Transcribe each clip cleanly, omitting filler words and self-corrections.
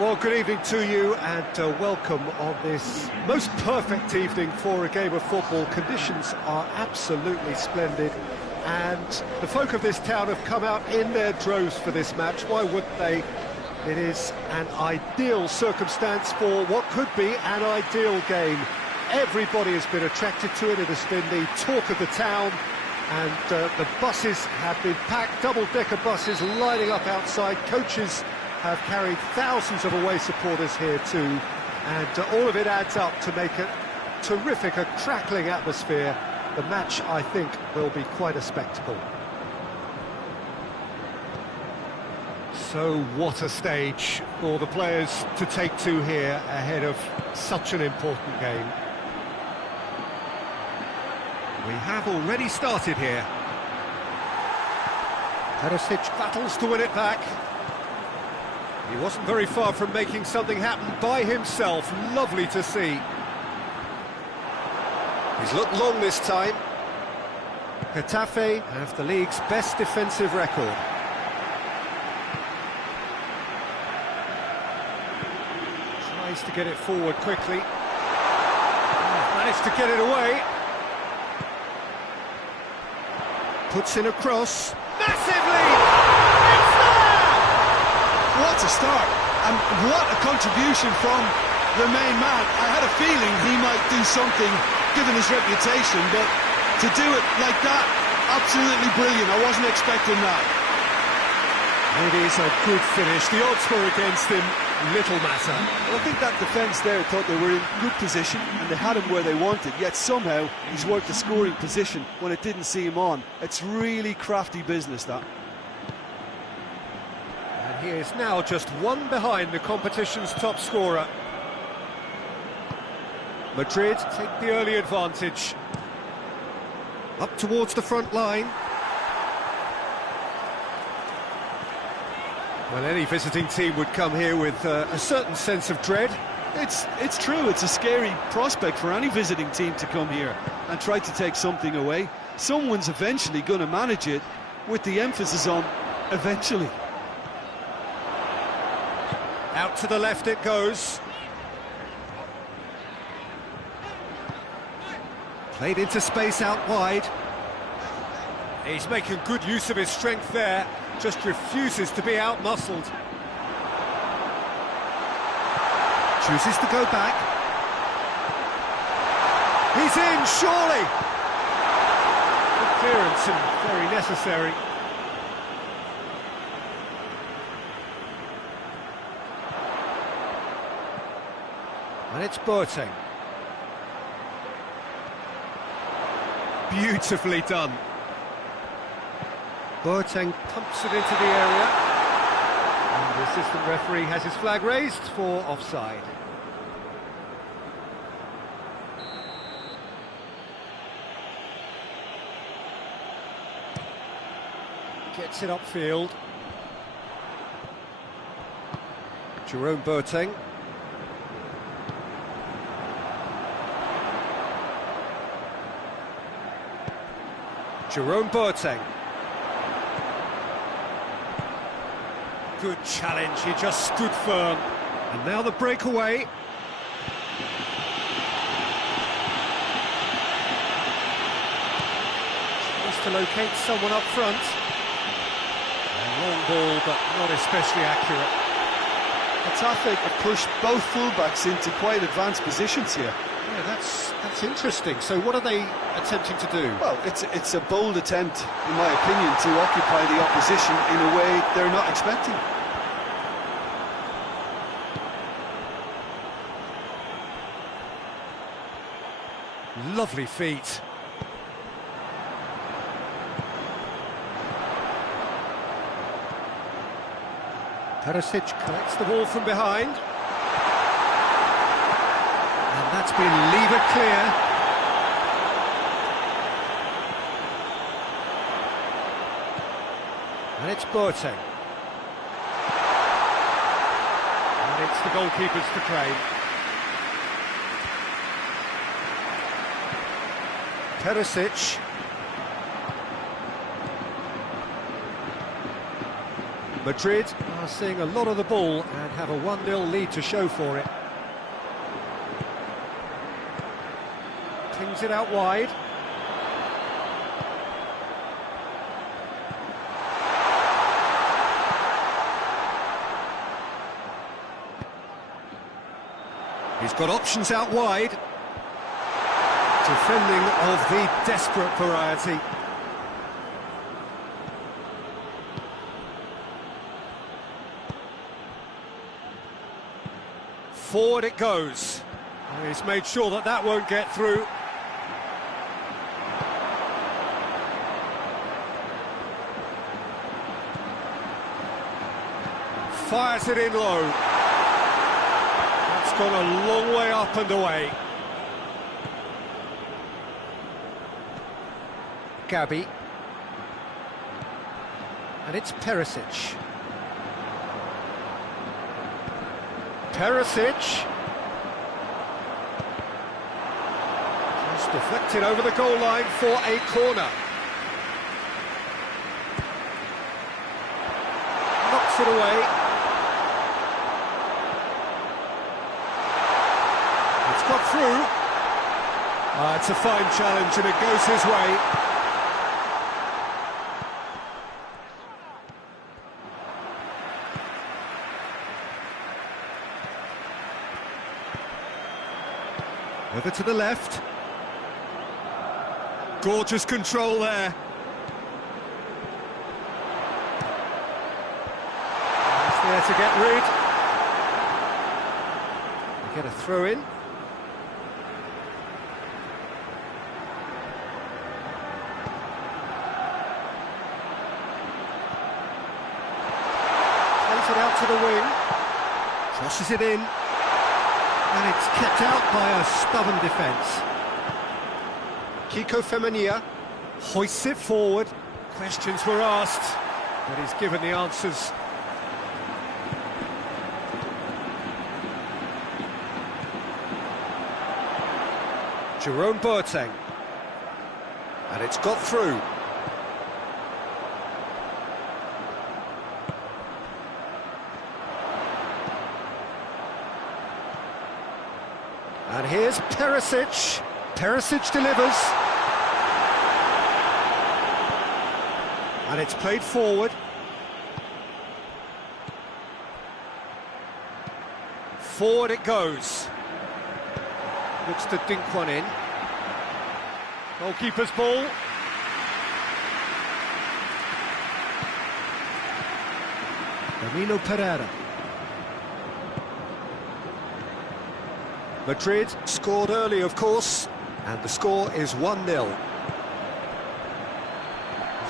Well, good evening to you and welcome on this most perfect evening for a game of football. Conditions are absolutely splendid and the folk of this town have come out in their droves for this match. Why wouldn't they? It is an ideal circumstance for what could be an ideal game. Everybody has been attracted to it. It has been the talk of the town, and the buses have been packed, double-decker buses lining up outside. Coaches have carried thousands of away supporters here too, and all of it adds up to make it terrific, a crackling atmosphere. The match, I think, will be quite a spectacle. So what a stage for the players to take to here ahead of such an important game. We have already started here. Perisic battles to win it back. He wasn't very far from making something happen by himself. Lovely to see. He's looked long this time. Getafe have the league's best defensive record. Tries to get it forward quickly. Managed to get it away. Puts in a cross. Massive lead! It's there! What a start, and what a contribution from the main man. I had a feeling he might do something, given his reputation, but to do it like that, absolutely brilliant. I wasn't expecting that. It is a good finish. The odds were against him, little matter. Well, I think that defence there thought they were in good position and they had him where they wanted, yet somehow he's worked the scoring position when it didn't see him on. It's really crafty business, that. And he is now just one behind the competition's top scorer. Madrid take the early advantage. Up towards the front line. Well, any visiting team would come here with a certain sense of dread. It's true, it's a scary prospect for any visiting team to come here and try to take something away. Someone's eventually going to manage it, with the emphasis on eventually. Out to the left it goes. Played into space out wide. He's making good use of his strength there. Just refuses to be out-muscled. Chooses to go back. He's in, surely! Good clearance and very necessary. And it's Boateng. Beautifully done. Boateng pumps it into the area. And the assistant referee has his flag raised for offside. Gets it upfield. Jerome Boateng. Jerome Boateng. Good challenge, he just stood firm. And now the breakaway. Tries to locate someone up front. A long ball, but not especially accurate. Getafe have pushed both fullbacks into quite advanced positions here. Yeah, that's interesting. So what are they attempting to do? Well, it's a bold attempt, in my opinion, to occupy the opposition in a way they're not expecting. Lovely feet. Perisic collects the ball from behind. And that's been levered clear. And it's Boateng. And it's the goalkeepers to claim. Perisic. Madrid are seeing a lot of the ball and have a 1-0 lead to show for it. Pings it out wide. He's got options out wide. Defending of the desperate variety. Forward it goes. Oh, he's made sure that that won't get through. Fires it in low. That's gone a long way up and away. Gabi. And it's Perisic. Perisic. Just deflected over the goal line for a corner. Knocks it away. It's got through. It's a fine challenge and it goes his way. Over to the left. Gorgeous control there. He's there to get rid. They get a throw in. Plays it out to the wing. Crosses it in. And it's kept out by a stubborn defence. Kiko Femenia hoists it forward. Questions were asked, but he's given the answers. Jerome Boateng. And it's got through. And here's Perisic. Perisic delivers. And it's played forward. Forward it goes. Looks to dink one in. Goalkeeper's ball. Danilo Pereira. Madrid scored early, of course, and the score is 1-0. It was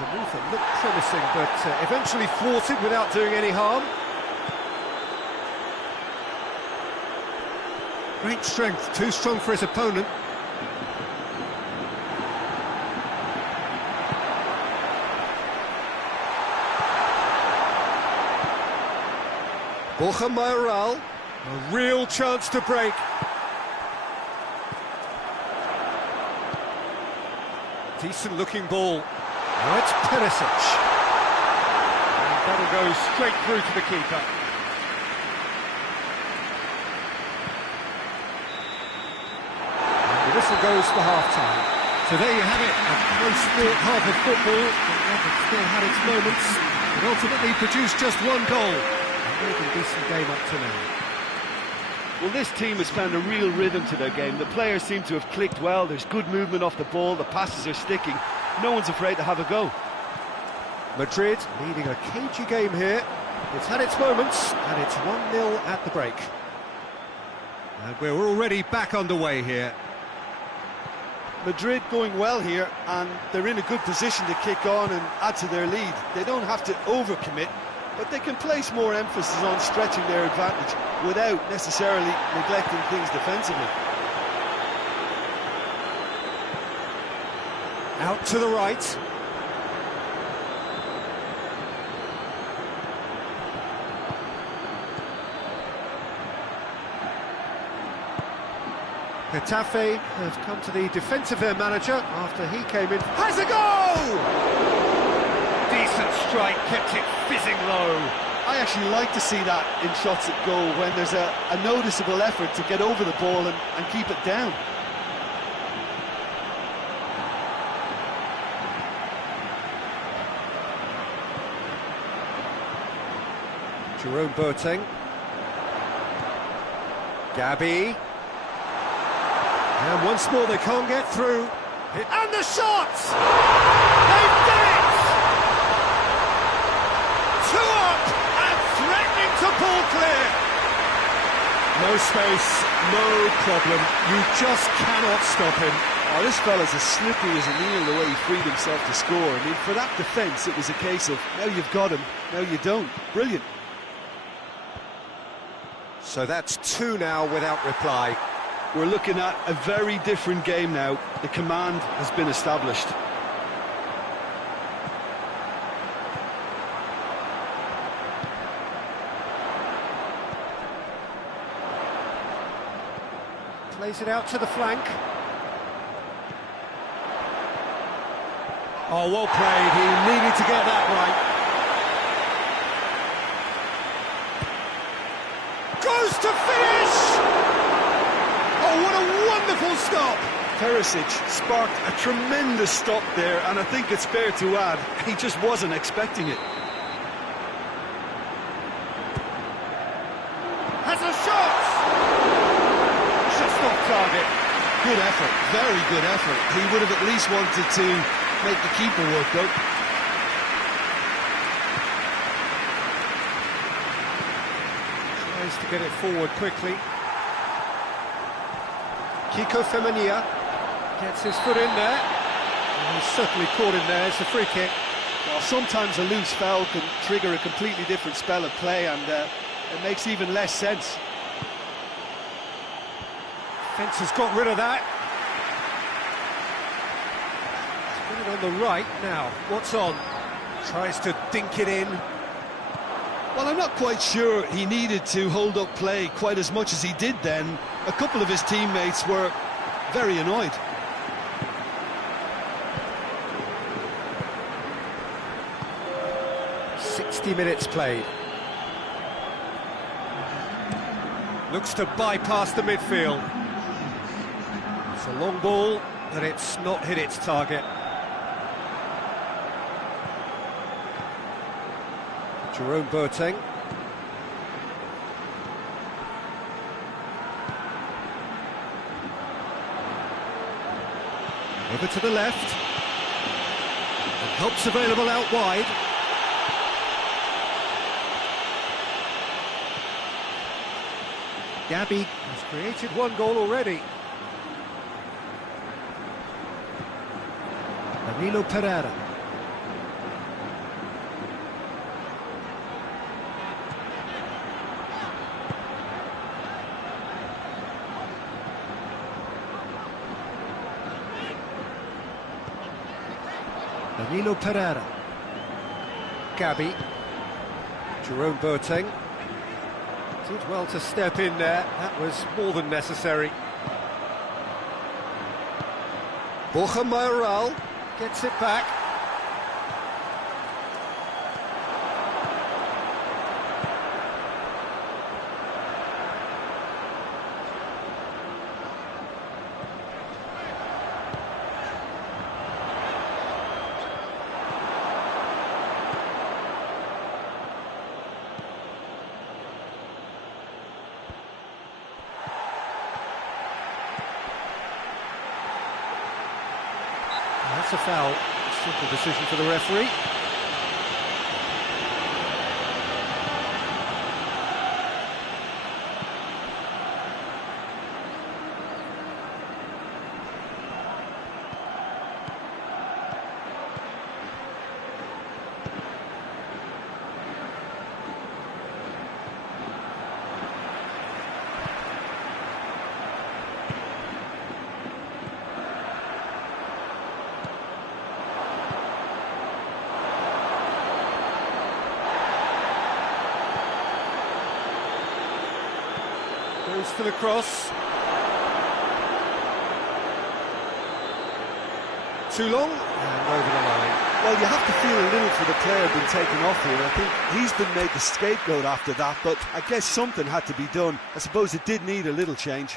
a move that looked promising, but eventually thwarted without doing any harm. Great strength, too strong for his opponent. Borja Mayoral, a real chance to break. Decent looking ball. Now it's Perisic. And that'll go straight through to the keeper. And the whistle goes for half-time. So there you have it, a close-fought half of football. It still had its moments, but ultimately produced just one goal. A really decent game up to now. Well, this team has found a real rhythm to their game. The players seem to have clicked well. There's good movement off the ball. The passes are sticking. No one's afraid to have a go. Madrid leading a cagey game here. It's had its moments, and it's 1-0 at the break. And we're already back underway here. Madrid going well here, and they're in a good position to kick on and add to their lead. They don't have to overcommit, but they can place more emphasis on stretching their advantage without necessarily neglecting things defensively. Out to the right. Getafe have come to the defence of their manager after he came in. Has a goal! Decent strike, kept it fizzing low. I actually like to see that in shots at goal, when there's a noticeable effort to get over the ball and keep it down. Jerome Boateng. Gabby. And once more they can't get through. And the shots! They've done it! 2 up and threatening to pull clear. No space, no problem. You just cannot stop him. Oh, this fella's as slippery as a needle the way he freed himself to score. I mean, for that defence, it was a case of, now you've got him, now you don't. Brilliant. So that's 2 now without reply. We're looking at a very different game now. The command has been established. Plays it out to the flank. Oh, well played. He needed to get that right. Goes to finish! Oh, what a wonderful stop! Perisic sparked a tremendous stop there, and I think it's fair to add, he just wasn't expecting it. Has a shot! Just off target. Good effort, very good effort. He would have at least wanted to make the keeper work, though. Tries to get it forward quickly. Kiko Femenia gets his foot in there. And he's certainly caught in there. It's a free kick. Well, sometimes a loose foul can trigger a completely different spell of play, and it makes even less sense. Fence has got rid of that. He's got it on the right now. What's on? Tries to dink it in. Well, I'm not quite sure he needed to hold up play quite as much as he did then. A couple of his teammates were very annoyed. Minutes played. Looks to bypass the midfield. It's a long ball, but it's not hit its target. Jerome Boateng. Over to the left. And help's available out wide. Gabby has created 1 goal already. Danilo Pereira. Danilo Pereira. Gabby. Jerome Boateng. Did well to step in there, that was more than necessary. Borja Mayoral gets it back. That's a foul. Simple decision for the referee. Goes to the cross. Too long, and over the line. Well, you have to feel a little for the player being taken off here. I think he's been made the scapegoat after that, but I guess something had to be done. I suppose it did need a little change.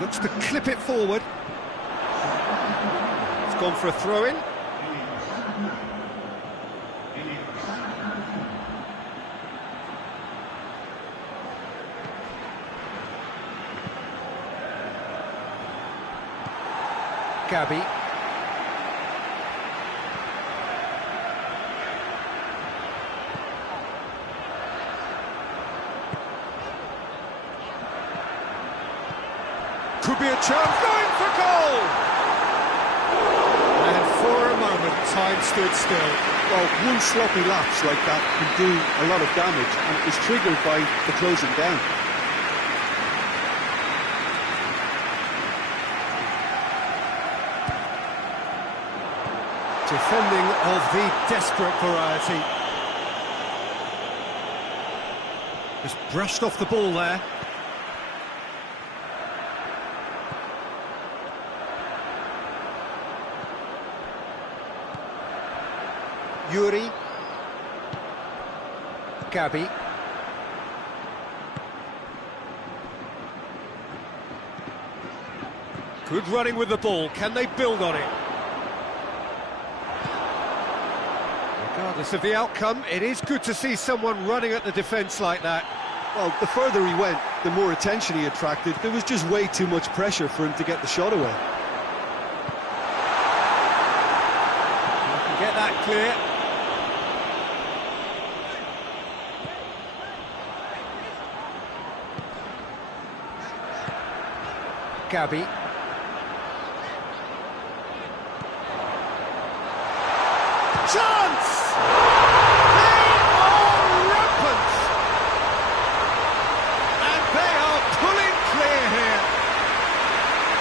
Looks to clip it forward. It's gone for a throw-in. Gabby. Could be a chance, going for goal! And for a moment, time stood still. Well, one sloppy lapse like that can do a lot of damage, and it was triggered by the closing down. Defending of the desperate variety. Just brushed off the ball there. Yuri. Gabby. Good running with the ball. Can they build on it? Regardless of the outcome, it is good to see someone running at the defence like that. Well, the further he went, the more attention he attracted. There was just way too much pressure for him to get the shot away. Get that clear. Gabby. Chance! They are rampant! And they are pulling clear here.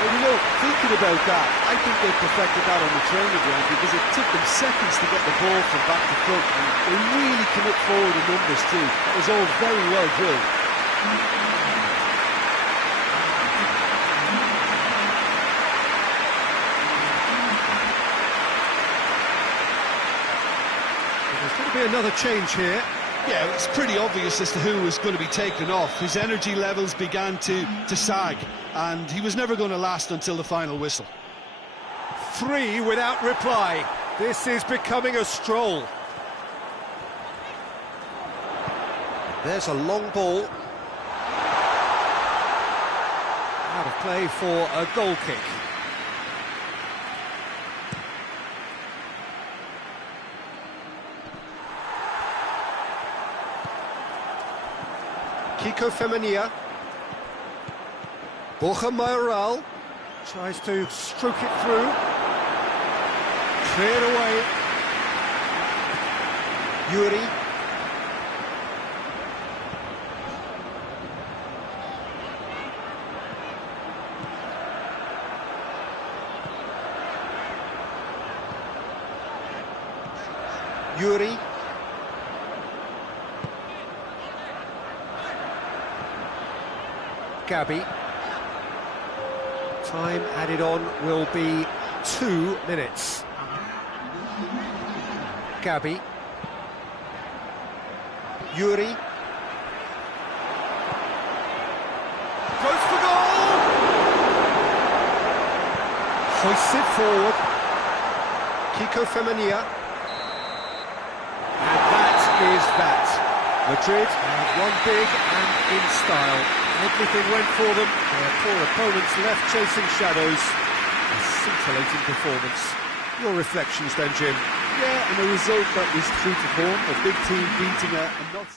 Well, you know, thinking about that, I think they perfected that on the training ground because it took them seconds to get the ball from back to front, and they really commit forward in numbers too. That was all very well drilled. There's going to be another change here. Yeah, it's pretty obvious as to who was going to be taken off. His energy levels began to sag, and he was never going to last until the final whistle. 3 without reply. This is becoming a stroll. There's a long ball. Out of play for a goal kick. Kiko Femenia. Borja Mayoral tries to stroke it through. Cleared away. Yuri. Yuri. Gabby. Time added on will be 2 minutes. Gabby. Yuri. Goes for goal! Hoists it forward. Kiko Femenia. And that is that. Madrid have won big and in style. Everything went for them. Their poor opponents left chasing shadows. A scintillating performance. Your reflections then, Jim? Yeah, and a result that was true to form. A big team beating a not...